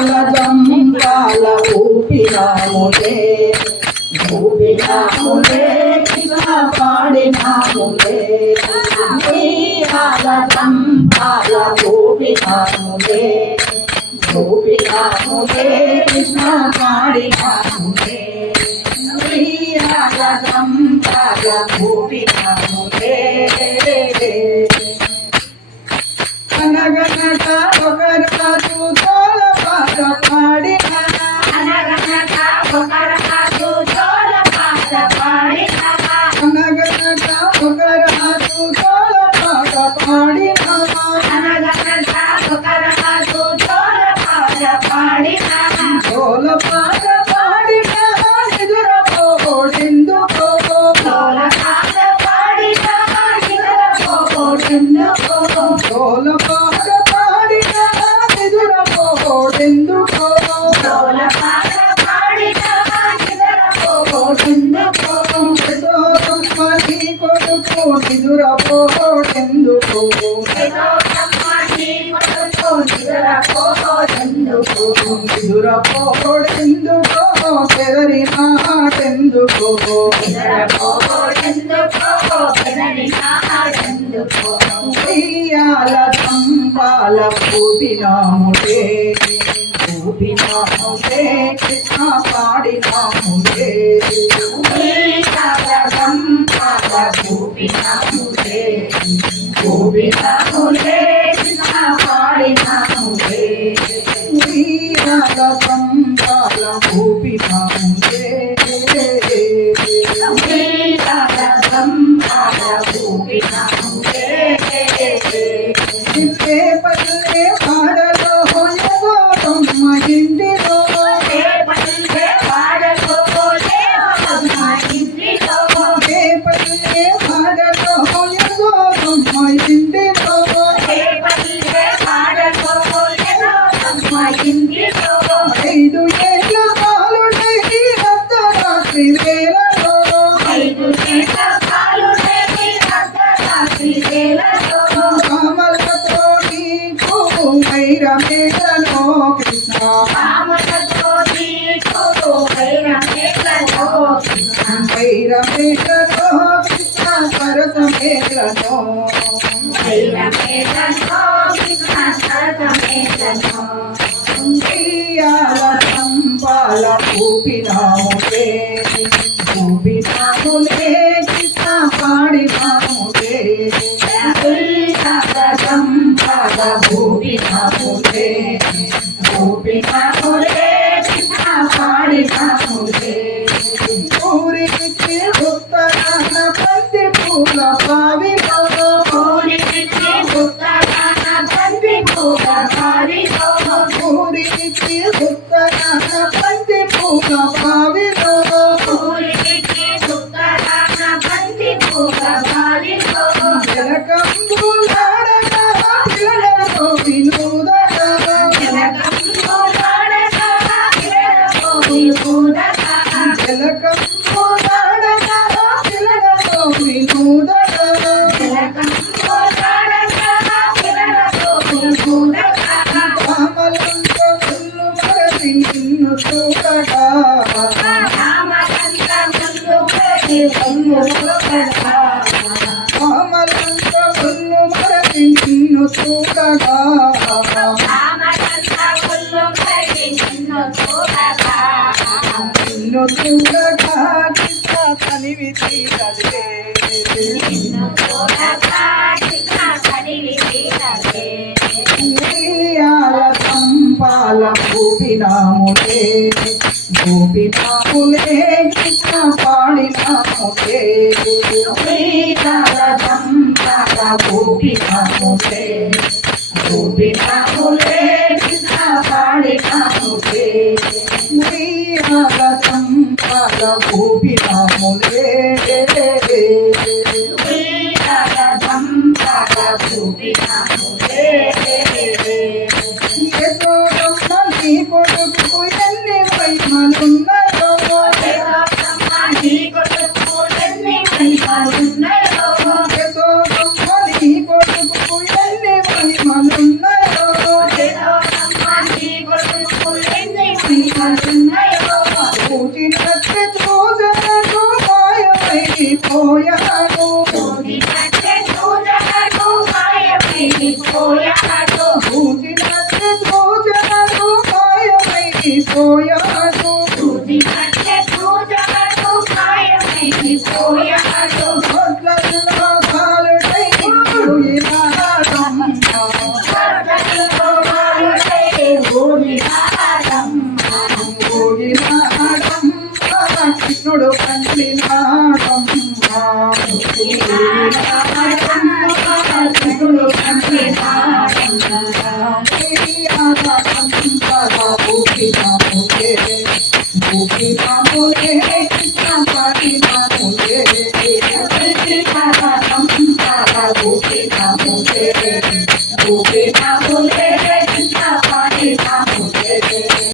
జంపాల ఊపినాములే ఊపినాములే కృష్ణ పాడినాములే జంపాల ఊపినాములే ఊపినాములే కృష్ణ పాడినాములే జంపాల ఊపినాములే అనగనక ఒకరు కాదు తోల పాట పాడిన అనగనక ఒకరు కాదు తోల పాట పాడిన అనగనక ఒకరు కాదు తోల పాట పాడిన అనగనక ఒకరు కాదు తోల పాట పాడిన తోల పాట పాడిన నిదురపోడిందుకో తోల పాట పాడిన నిదురపోడిందుకో తోల పాట పాడిన నిదురపోడిందుకో తోల పాట పాడిన నిదురపోడిందుకో యశోదమ్మ నీ కొడుకు నిదురపోడిందుకో యశోదమ్మ నీ కొడుకు నిదురపోడిందుకో నిదురపోడిందుకో పెదరి నాటెందుకో నిదురపోడిందుకో పెదరి నాటెందుకో ఉయ్యాల జంపాల ఊపినాములే ఊపినాములే కృష్ణ పాడినాములే ఉయ్యాల జంపాల ఊపినాములే ఊపినాములే కృష్ణ పాడినాములే ఉయ్యాల జంపాల ఊపినాములే ఉయ్యాల జంపాల ఊపినాములే నిన్నే పల్లె పాడలో యశోదమ్మ ఇంటిలో పల్లె పాడలో యశోదమ్మ ఇంటిలో పల్లె పాడలో యశోదమ్మ ఇంటిలో పల్లె పాడలో యశోదమ్మ ఇంటిలో 5 ఏళ్ల పాలుడై అర్ధరాత్రి వేళలో 5 ఏళ్ల పాలుడై అర్ధరాత్రి వేళలో కామలతో నీకు వైరమేళలో కృష్ణ కామలతో నీకు వైరమేళలో కృష్ణ వైరమేళలో కృష్ణ సరసమేళలో వైరమేళలో కృష్ణ సరసమేళలో ఉయ్యాల జంపాల ఊపినాములే ఊపినాములే కృష్ణ పాడినాములే జంపాల ఊపినాములే ఊపినాములే కృష్ణ పాడినాములే ఊరికి ఉత్తరాన బంతి పూల బావిలో ఊరికి ఉత్తరాన బంతి పూల బావిలో ఊరికి ఉత్తరాన బంతి పూల బావిలో ఊరికి ఉత్తరాన బంతి పూల బావిలో జలకంబులాడగా పిల్లలతో వినోదగా జలకంబులాడగా పిల్లలతో వినోదగా జలకంబులాడగా పిల్లలతో వినోదగా జలకంబులాడగా పిల్లలతో వినోదగా కామలంత ముళ్ళు మరచి నిన్ను చూడగా కామలంత ముళ్ళు మరచి నిన్ను చూడగా కామలంత ముళ్ళు మరచి నిన్ను చూడగా నిన్ను చూడగా కృష్ణ తనివి తీరలే ఉయ్యాల జంపాల ఊపినాములే ఊపినాములే కృష్ణ పాడినాములే ఉయ్యాల జంపాల ఊపినాములే ఊపినాములే కృష్ణ పాడినాములే ఉయ్యాల జంపాల ఊపినాములే ఉయ్యాల జంపాల ఊపినాములే యశోదమ్మ నీ కొడుకు ఎన్ని మహిమలున్నాయో యశోదమ్మ నీ కొడుకు ఎన్ని మహిమలున్నాయో యశోదమ్మ నీ కొడుకు ఎన్ని మహిమలున్నాయో యశోదమ్మ నీ కొడుకు పోయాడు కృష్ణుడు కంటి